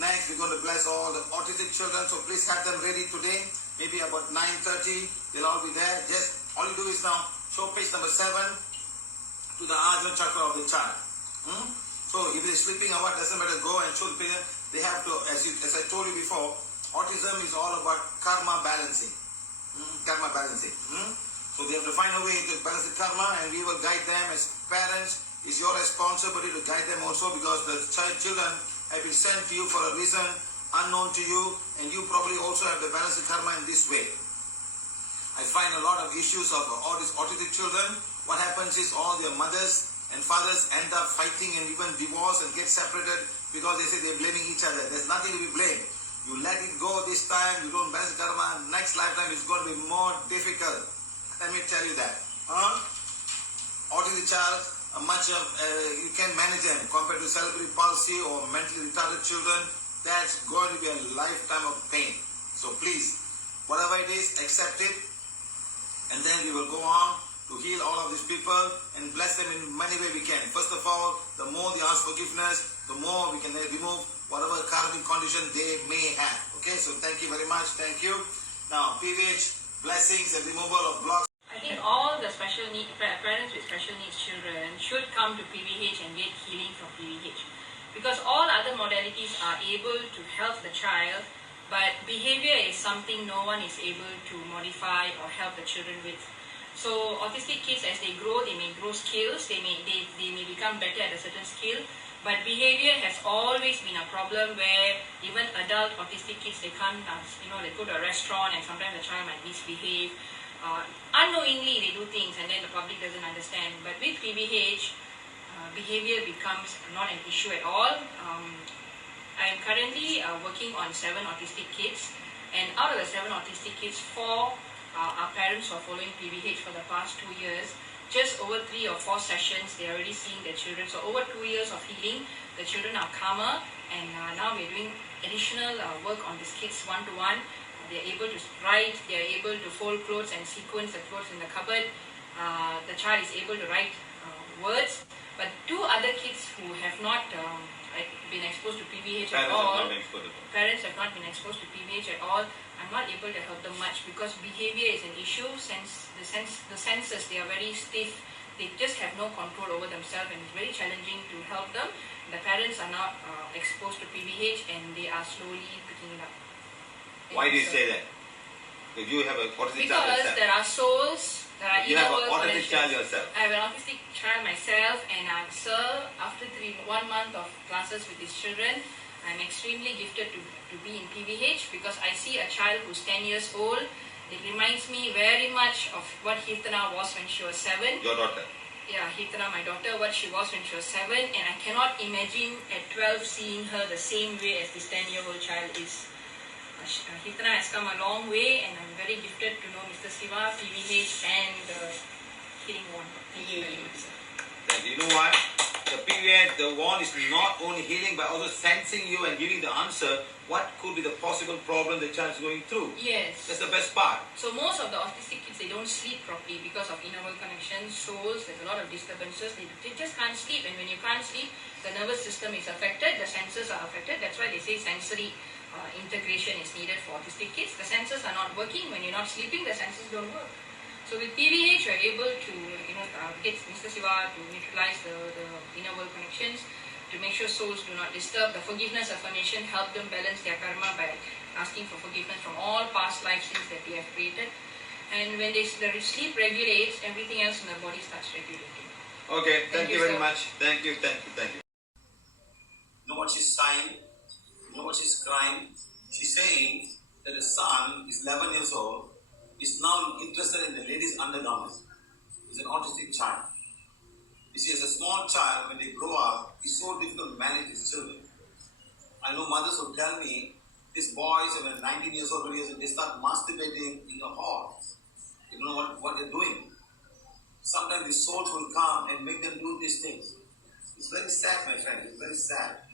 Next, we're going to bless all the autistic children. So please have them ready today. Maybe about 9:30. They'll all be there. Just all you do is now show page number 7 to the Ajna chakra of the child. So if they're sleeping or what, doesn't matter. Go and show the parent. They have to, as I told you before, autism is all about karma balancing. Karma balancing. So they have to find a way to balance the karma, and we will guide them as parents. It's your responsibility to guide them also, because the children have been sent to you for a reason unknown to you, and you probably also have to balance the karma in this way. I find a lot of issues of all these autistic children. What happens is all their mothers and fathers end up fighting and even divorce and get separated because they say they're blaming each other. There's nothing to be blamed. You let it go this time, you don't balance the karma, next lifetime it's going to be more difficult. Let me tell you that. Autistic child, you can manage them compared to cerebral palsy or mentally retarded children. That's going to be a lifetime of pain. So please, whatever it is, accept it, and then we will go on to heal all of these people and bless them in many ways we can. First of all, the more they ask forgiveness, the more we can remove whatever karmic condition they may have. Okay, so thank you very much. Thank you. Now, PVH blessings and removal of blocks. I think all the parents with special needs children should come to PVH and get healing from PVH, because all other modalities are able to help the child, but behavior is something no one is able to modify or help the children with. So autistic kids, as they grow, they may grow skills, they may become better at a certain skill, but behavior has always been a problem where even adult autistic kids, they can't, they go to a restaurant and sometimes the child might misbehave. Unknowingly they do things and then the public doesn't understand. But with PVH, behavior becomes not an issue at all. I am currently working on 7 autistic kids, and out of the 7 autistic kids, 4 our parents who are following PVH for the past 2 years. Just over 3 or 4 sessions, they are already seeing their children. So over 2 years of healing, the children are calmer, and now we're doing additional work on these kids one-to-one. They're able to write, they're able to fold clothes and sequence the clothes in the cupboard. The child is able to write words. But 2 other kids who have not been exposed to PVH at all, parents have not been exposed to PVH at all, I'm not able to help them much because behavior is an issue. The senses, they are very stiff. They just have no control over themselves, and it's very challenging to help them. The parents are not exposed to PVH, and they are slowly picking it up. Why do you say that? If you have an autistic child yourself. Because there are souls, there are you have an autistic child yourself. I have an autistic child myself, and sir, after 1 month of classes with these children, I'm extremely gifted to be in PVH because I see a child who's 10 years old. It reminds me very much of what Hirtana was when she was 7. Your daughter? Yeah, Hirtana, my daughter, what she was when she was 7, and I cannot imagine at 12 seeing her the same way as this 10-year-old child is. Hirtana has come a long way, and I'm very gifted to know Mr. Siva, PVH, and Healing Wand. Thank you very much, sir. You know why? The PVH, the wand is not only healing but also sensing you and giving the answer what could be the possible problem the child is going through. Yes. That's the best part. So most of the autistic kids, they don't sleep properly because of inner world connections, souls, there's a lot of disturbances. They just can't sleep, and when you can't sleep, the nervous system is affected, the senses are affected. That's why they say sensory integration is needed for autistic kids. The senses are not working. When you're not sleeping, the senses don't work. So with PVH, you're able to get Mr. Siva to neutralize the inner world connections, to make sure souls do not disturb. The forgiveness affirmation help them balance their karma by asking for forgiveness from all past life sins that they have created. And when the sleep regulates, everything else in the body starts regulating. Okay, thank you very much. Thank you. You know what she's sighing? You know what she's crying? She's saying that the son is 11 years old, is now interested in the lady's undergarments. He's an autistic child. You see, as a small child, when they grow up, it's so difficult to manage these children. I know mothers who tell me, these boys, when 19 years old, 20 years old, they start masturbating in the hall. You don't know what they're doing. Sometimes the souls will come and make them do these things. It's very sad, my friend. It's very sad.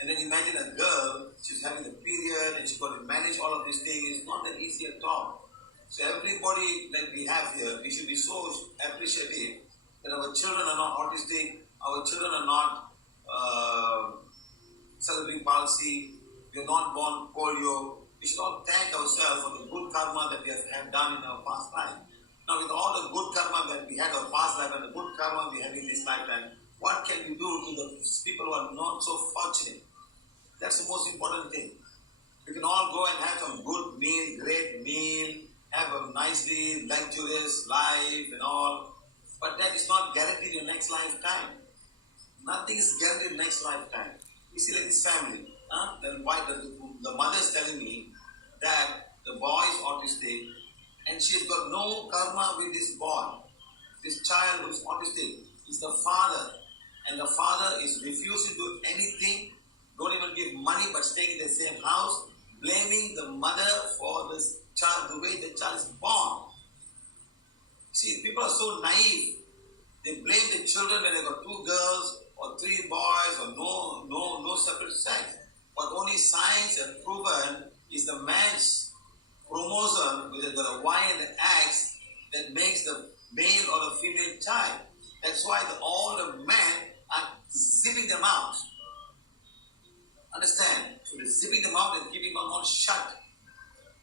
And then imagine a girl, she's having a period and she's got to manage all of these things. It's not that easy at all. So everybody that we have here, we should be so appreciative that our children are not autistic, our children are not cerebral palsy, we are not born polio. We should all thank ourselves for the good karma that we have done in our past life. Now, with all the good karma that we had in our past life and the good karma we have in this lifetime, what can we do to the people who are not so fortunate? That's the most important thing. We can all go and have some good meal, great meal, have a nicely luxurious life and all, but that is not guaranteed in the next lifetime. Nothing is guaranteed in the next lifetime. You see, like this family, the mother is telling me that the boy is autistic and she has got no karma with this boy. This child who is autistic is the father, and the father is refusing to do anything, don't even give money, but staying in the same house, blaming the mother for this child, the way the child is born. See, people are so naive. They blame the children when they got 2 girls or 3 boys or no separate sex. What only science has proven is the man's chromosome with the Y and the X that makes the male or the female child. That's why all the men are zipping them out. Understand? So they're zipping them out and keeping them all shut.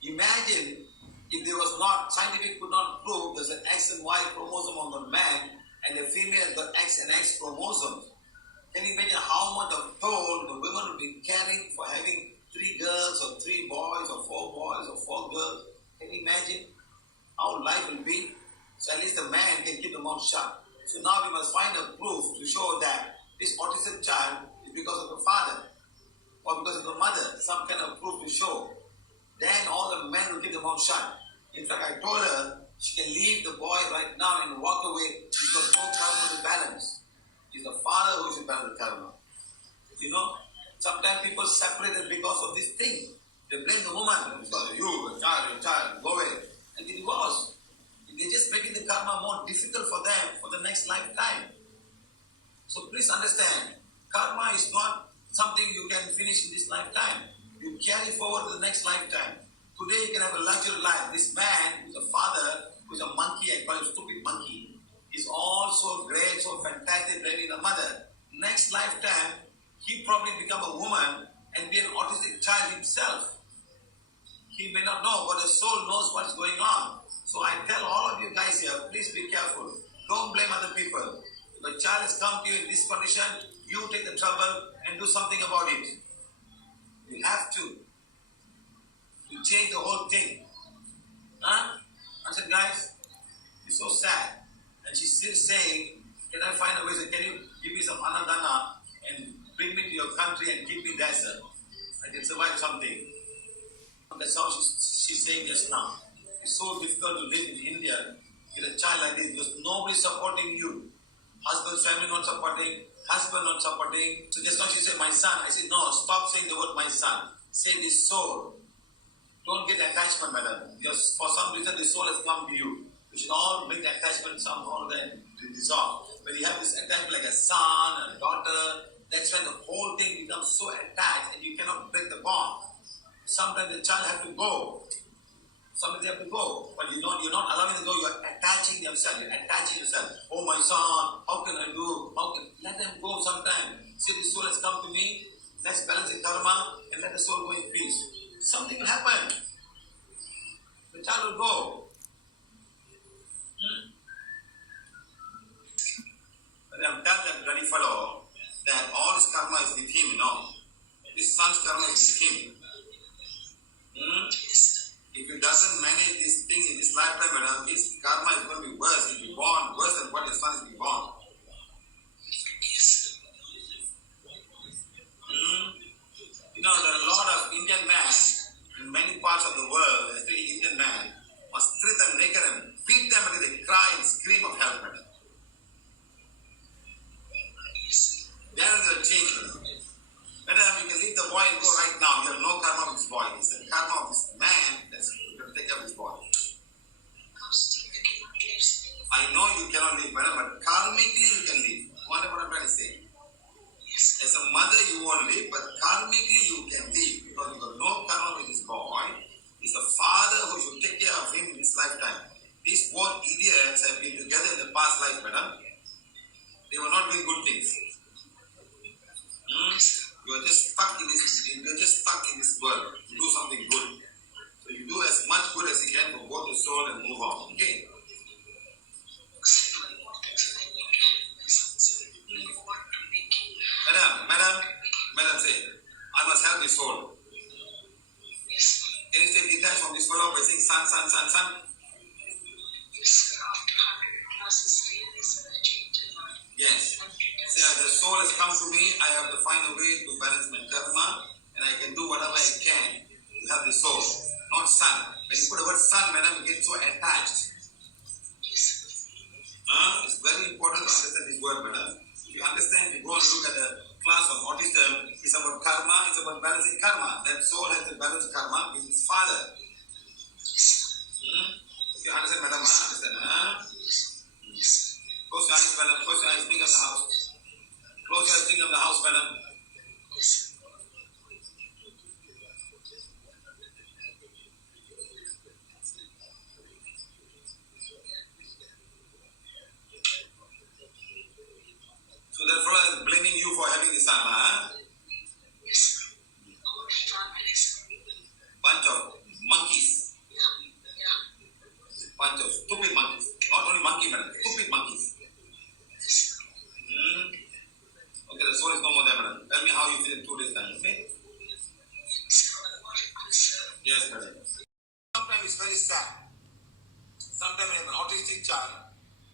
Imagine if there was not, scientific could not prove there's an X and Y chromosome on the man and the female has got X and X chromosomes. Can you imagine how much of toll the women will be carrying for having 3 girls or 3 boys or 4 boys or 4 girls? Can you imagine how life will be? So at least the man can keep the mouth shut. So now we must find a proof to show that this autistic child is because of the father or because of the mother, some kind of proof to show. Then all the men will keep the mouth shut. In fact, I told her she can leave the boy right now and walk away because no karma will balance. It's the father who should balance the karma. You know, sometimes people separated because of this thing. They blame the woman. Because you, the child, go away. And they divorce. They're just making the karma more difficult for them for the next lifetime. So please understand, karma is not something you can finish in this lifetime. You carry forward to the next lifetime. Today you can have a luxury life. This man who's a father, who's a monkey, I call him stupid monkey, is all so great, so fantastic, blaming the mother. Next lifetime, he probably become a woman and be an autistic child himself. He may not know, but the soul knows what is going on. So I tell all of you guys here, please be careful. Don't blame other people. If a child has come to you in this condition, you take the trouble and do something about it. You have to change the whole thing. I said, guys, it's so sad. And she's still saying, can I find a way? Can you give me some anadana and bring me to your country and keep me there, sir? I can survive something. That's how she's saying just now. It's so difficult to live in India with a child like this because nobody's supporting you. Husband's family not supporting, husband not supporting. So just now she said, my son. I said, no, stop saying the word my son. Say this soul. Don't get attachment, madam. Because for some reason the soul has come to you. You should all bring the attachment somehow then dissolve. When you have this attachment like a son and a daughter, that's when the whole thing becomes so attached and you cannot break the bond. Sometimes the child has to go. Sometimes they have to go. But you're not allowing them to go, you're attaching themselves. You're attaching yourself. Oh my son, how can I do? Let them go sometime. See, the soul has come to me. Let's balance the karma and let the soul go in peace. Something will happen. The child will go. But I'm telling that bloody fellow that all his karma is with him, His son's karma is with him. If he doesn't manage this thing in this lifetime, his karma is going to be worse. He'll be born worse than what his son is being born. There are a lot of Indian men in many parts of the world, especially Indian men, must strip them naked and beat them until they cry and scream of help. Then they'll change. Better you can leave the boy and go right now. You have no karma with this boy. It's the karma of this man that's going to take care of this boy. I know you cannot leave, madam, but karmically you can leave. What am I trying to say? As a mother you won't leave, but karmically you can leave because you have no karma with this boy. It's the father who should take care of him in this lifetime. These both idiots have been together in the past life, madam. They were not doing good things. You You are just stuck in this world. You do something good. So you do as much good as you can for both the soul and move on. Okay? Madam, say, I must help the soul. Can you stay detached from this world by saying sun, sun, sun, sun? Yes. Say, as the soul has come to me, I have to find a way to balance my karma, and I can do whatever I can to help the soul, not sun. When you put the word sun, madam, you get so attached. It's very important to understand this word, madam. If you understand, if you go and look at the class on autism, it's about karma, it's about balancing karma. That soul has to balance karma with its father. If you understand, madam, understand, Close your eyes, madam. Close your eyes, think of the house. Close your eyes, think of the house, madam. So that fellow is blaming you for having the son, Bunch of monkeys. Bunch of stupid monkeys. Not only monkey, madam. Stupid monkeys. Okay, the soul is no more there, madam. Tell me how you feel in 2 days' time, okay? Yes, madam. Sometimes it's very sad. Sometimes when you have an autistic child,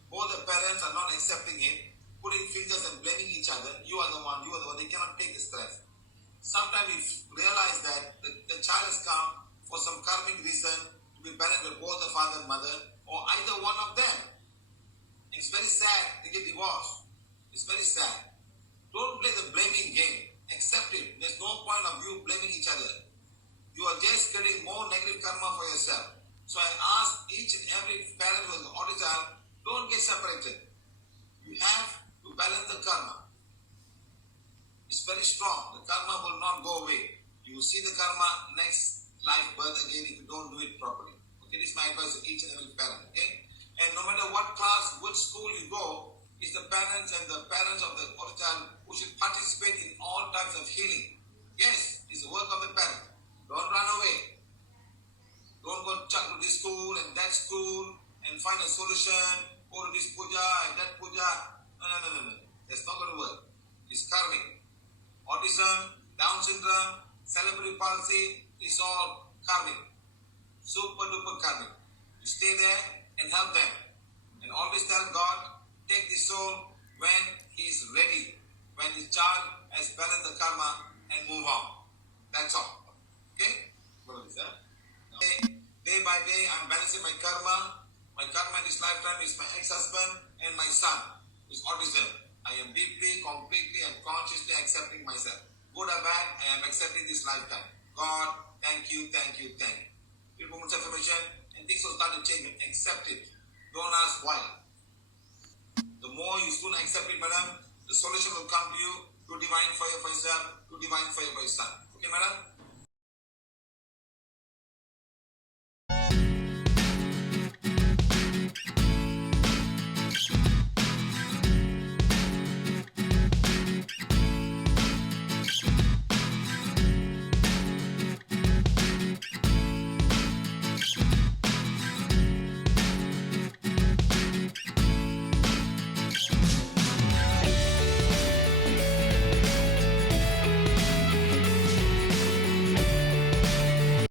both the parents are not accepting it, putting fingers and blaming each other. You are the one, they cannot take the stress. Sometimes we realize that the child has come for some karmic reason to be balanced with both the father and mother, or either one of them. It's very sad to get divorced. It's very sad. Don't play the blaming game. Accept it. There's no point of you blaming each other. You are just creating more negative karma for yourself. So I ask each and every parent who has an autism, don't get separated. You have to balance the karma. It's very strong. The karma will not go away. You will see the karma next life birth again if you don't do it properly. Okay, this is my advice to each and every parent. Okay, and no matter what class, which school you go, it's the parents and the parents of the autism who should participate in all types of healing. Yes, it's the work of the parent. Don't run away. Don't go chuck to this school and that school and find a solution. Go to this puja and that puja. No. That's not going to work. It's karmic. Autism, Down syndrome, cerebral palsy, it's all karmic. Super duper karmic. You stay there and help them. And always tell God, take the soul when he is ready. When his child has balanced the karma and move on. That's all. Okay? Day by day, I'm balancing my karma. My karma in this lifetime is my ex-husband and my son, who's autism. I am deeply, completely, and consciously accepting myself. Good or bad, I am accepting this lifetime. God, thank you. People put affirmation and things will start to change. Accept it. Don't ask why. The more you soon accept it, madam, the solution will come to you. Do divine fire for yourself. Do divine fire for your son. Okay, madam?